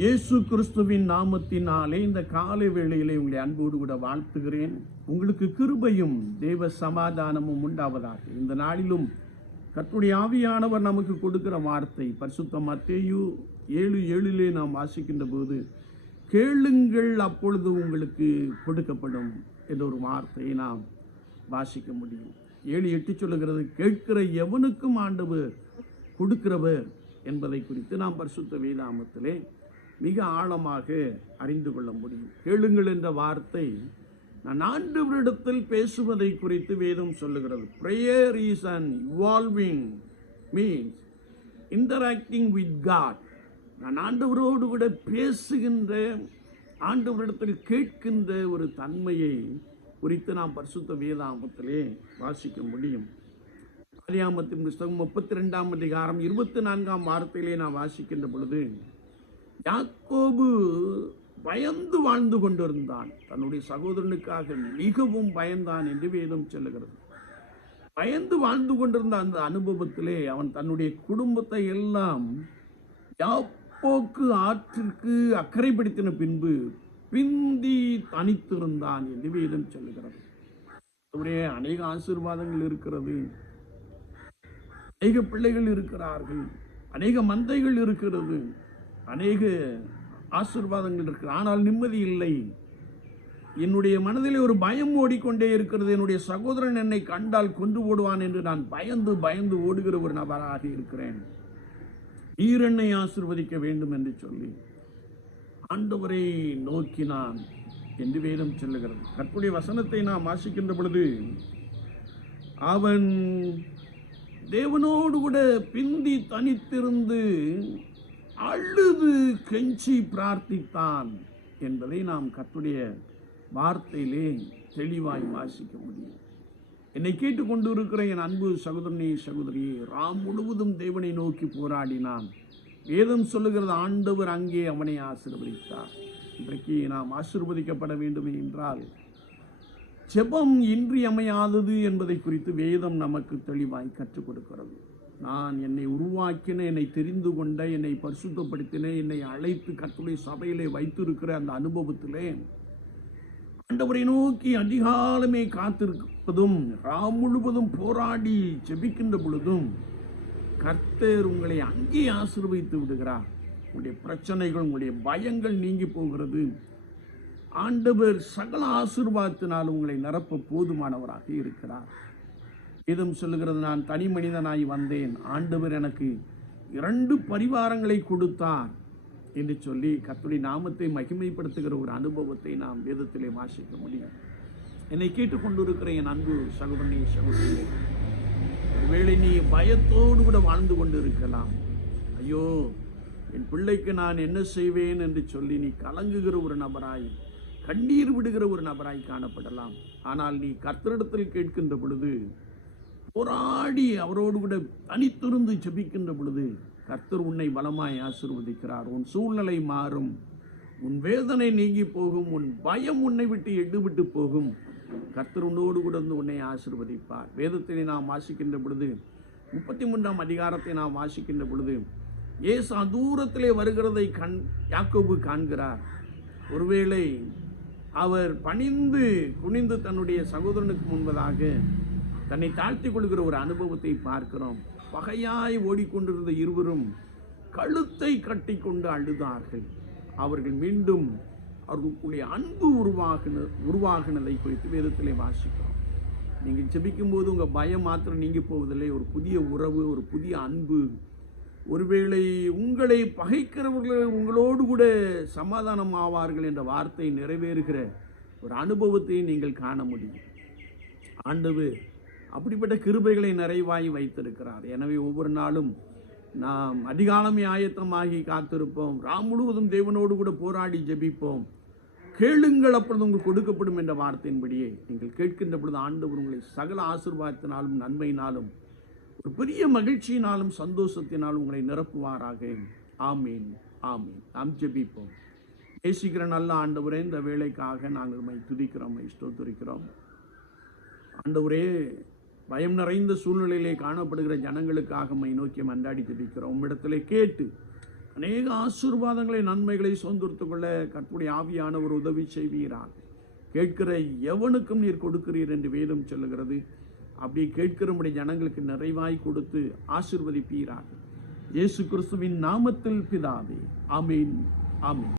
இயேசு கிறிஸ்துவின் நாமத்தினாலே இந்த காலை வேளையிலே உங்களை அன்போடு கூட வாழ்த்துகிறேன். உங்களுக்கு கிருபையும் தேவ சமாதானமும் உண்டாவதாக. இந்த நாளிலும் கர்த்தருடைய ஆவியானவர் நமக்கு கொடுக்கிற வார்த்தை பரிசுத்த மத்தேயு 7:7 நாம் வாசிக்கின்ற போது, கேளுங்கள் அப்பொழுது உங்களுக்கு கொடுக்கப்படும் என்ற ஒரு வார்த்தையை நாம் வாசிக்க முடியும். 7:8 சொல்லுகிறது, கேட்கிற எவனுக்கும் ஆண்டவர் கொடுக்கிறவர் என்பதை குறித்து நாம் பரிசுத்த வேதாகமத்திலே மிக ஆழமாக அறிந்து கொள்ள முடியும். கேளுங்கள் என்ற வார்த்தை நான் ஆண்டவரிடத்தில் பேசுவதை குறித்து வேதம் சொல்லுகிறது. Prayer is an evolving means interacting with God. நான் ஆண்டவரோடு கூட பேசுகின்ற, ஆண்டவரிடத்தில் கேட்கின்ற ஒரு தன்மையை குறித்து நாம் பரிசுத்த வேதாகமத்திலே வாசிக்க முடியும். ஆதியாகமத்தின் புத்தகம் 32ஆம் அதிகாரம் 24ஆம் வார்த்தையிலே நாம் வாசிக்கின்ற பொழுது, யாக்கோபு பயந்து வாழ்ந்து கொண்டிருந்தான். தன்னுடைய சகோதரனுக்காக மிகவும் பயந்தான் என்று வேதம் சொல்லுகிறது. பயந்து வாழ்ந்து கொண்டிருந்த அந்த அனுபவத்திலே அவன் தன்னுடைய குடும்பத்தை எல்லாம் யாப்போக்கு ஆற்றிற்கு அக்கறைப்படுத்தின பின்பு பிந்தி தனித்திருந்தான் என்று வேதம் சொல்லுகிறது. அநேக ஆசீர்வாதங்கள் இருக்கிறது, அநேக பிள்ளைகள் இருக்கிறார்கள், அநேக மந்தைகள் இருக்கிறது, அநேக ஆசீர்வாதங்கள் இருக்கிறது. ஆனால் நிம்மதி இல்லை. என்னுடைய மனதிலே ஒரு பயம் ஓடிக்கொண்டே இருக்கிறது. என்னுடைய சகோதரன் என்னை கண்டால் கொன்று போடுவான் என்று நான் பயந்து பயந்து ஓடுகிற ஒரு நபராக இருக்கிறேன். நீர் என்னை ஆசீர்வதிக்க வேண்டும் என்று சொல்லி ஆண்டவரை நோக்கினான் என்று வேதம் சொல்லுகிறது. கர்த்தருடைய வசனத்தை நாம் வாசிக்கின்ற பொழுது, அவன் தேவனோடு கூட பிந்தி தனித்திருந்து அழுது கெஞ்சி பிரார்த்தித்தான் என்பதை நாம் கர்த்தருடைய வார்த்தையிலே தெளிவாய் வாசிக்க முடியும். என்னை கேட்டுக்கொண்டு இருக்கிற என் அன்பு சகோதரனே சகோதரியே, ராம் முழுவதும் தேவனை நோக்கி போராடினான். வேதம் சொல்லுகிறது, ஆண்டவர் அங்கே அவனை ஆசீர்வதித்தார். இன்றைக்கு நாம் ஆசீர்வதிக்கப்பட வேண்டும் என்றால் ஜெபம் இன்றியமையாதது என்பதை குறித்து வேதம் நமக்கு தெளிவாய் கற்றுக் கொடுக்கிறது. நான் என்னை உருவாக்கின, என்னை தெரிந்து கொண்ட, என்னை பரிசுத்தப்படுத்தின, என்னை அழைத்து கர்த்தருடைய சபையிலே வைத்திருக்கிற அந்த அனுபவத்திலே ஆண்டவரை நோக்கி அதிகாலமே காத்திருப்பதும், ராம் முழுவதும் போராடி ஜெபிக்கின்ற பொழுதும் கர்த்தர் உங்களை அங்கே ஆசீர்வதித்து விடுகிறார். உங்களுடைய பிரச்சனைகள், உங்களுடைய பயங்கள் நீங்கி போகிறது. ஆண்டவர் சகல ஆசீர்வாதத்தினால் உங்களை நிரப்ப போதுமானவராக இருக்கிறார். வேதம் சொல்லுகிறது, நான் தனி மனிதனாய் வந்தேன், ஆண்டவர் எனக்கு 2 பரிவாரங்களை கொடுத்தார் என்று சொல்லி கர்த்தருடைய நாமத்தை மகிமைப்படுத்துகிற ஒரு அனுபவத்தை நாம் வேதத்திலே வாசிக்க முடியும். என்னை கேட்டுக்கொண்டிருக்கிற என் அன்பு சகோதரனே சகோதரியே, ஒருவேளை நீ பயத்தோடு கூட வாழ்ந்து கொண்டு இருக்கலாம். ஐயோ, என் பிள்ளைக்கு நான் என்ன செய்வேன் என்று சொல்லி நீ கலங்குகிற ஒரு நபராய், கண்ணீர் விடுகிற ஒரு நபராய் காணப்படலாம். ஆனால் நீ கர்த்தரிடத்தில் கேட்கின்ற பொழுது, போராடி அவரோடு கூட தனித்திருந்து ஜெபிக்கின்ற பொழுது கர்த்தர் உன்னை பலமாய் ஆசீர்வதிக்கிறார். உன் சூழ்நிலை மாறும், உன் வேதனை நீங்கி போகும், உன் பயம் உன்னை விட்டு எடுவிட்டு போகும். கர்த்தர் உன்னோடு கூட உன்னை ஆசீர்வதிப்பார். வேதத்திலே நாம் வாசிக்கின்ற பொழுது 33ஆம் அதிகாரத்தை நாம் வாசிக்கின்ற பொழுது, ஏசா தூரத்திலே வருகிறதை யாக்கோபு காண்கிறார். ஒருவேளை அவர் பணிந்து குனிந்து தன்னுடைய சகோதரனுக்கு முன்பதாக தன்னை தாழ்த்தி கொள்கிற ஒரு அனுபவத்தை பார்க்கிறோம். பகையாய் ஓடிக்கொண்டிருந்த இருவரும் கழுத்தை கட்டி கொண்டு அழுதார்கள். அவர்கள் மீண்டும் அவர்களுடைய அன்பு உருவாகினதை குறித்து வேதத்திலே வாசிக்கிறோம். நீங்கள் ஜெபிக்கும் போது உங்கள் பயம் மாத்திரம் நீங்கி போவதில்லை, ஒரு புதிய உறவு, ஒரு புதிய அன்பு. ஒருவேளை உங்களை பகைக்கிறவர்கள் உங்களோடு கூட சமாதானம் ஆவார்கள் என்ற வார்த்தை நிறைவேறுகிற ஒரு அனுபவத்தை நீங்கள் காண முடியும். ஆண்டவர் அப்படிப்பட்ட கிருபைகளை நிறைவாய் வைத்திருக்கிறார். எனவே ஒவ்வொரு நாளும் நாம் அதிகாலமே ஆயத்தமாகி காத்திருப்போம். ராம் முழுவதும் தேவனோடு கூட போராடி ஜெபிப்போம். கேளுங்கள் அப்பொழுது உங்களுக்கு கொடுக்கப்படும் என்ற வார்த்தையின்படியே நீங்கள் கேட்கின்ற பொழுது ஆண்டவர் உங்களை சகல ஆசீர்வாதத்தினாலும் நன்மையினாலும் ஒரு பெரிய மகிழ்ச்சியினாலும் சந்தோஷத்தினாலும் உங்களை நிரப்புவாராக. ஆமீன், ஆமீன். நாம் ஜெபிப்போம். நேசிக்கிற நல்ல ஆண்டவரே, இந்த வேலைக்காக நாங்கள் உம்மை துதிக்கிறோம், ஸ்தோத்திரிக்கிறோம். ஆண்டவரே, பயம் நிறைந்த சூழ்நிலையிலே காணப்படுகிற ஜனங்களுக்காக உம்மை நோக்கி மன்றாடி ஜெபிக்கிறோம். உம்மிடத்திலே கேட்டு அநேக ஆசீர்வாதங்களை, நன்மைகளை சொந்தெடுத்துக் கொள்ள கர்த்தருடைய ஆவியானவர் உதவி செய்வீராக. கேட்கிற எவனுக்கும் நீர் கொடுக்கிறீர் என்று வேதம் சொல்லுகிறது. அப்படி கேட்கிறபடி ஜனங்களுக்கு நிறைவாய் கொடுத்து ஆசீர்வதிப்பீராக. இயேசு கிறிஸ்துவின் நாமத்தில் பிதாவே, ஆமீன், ஆமீன்.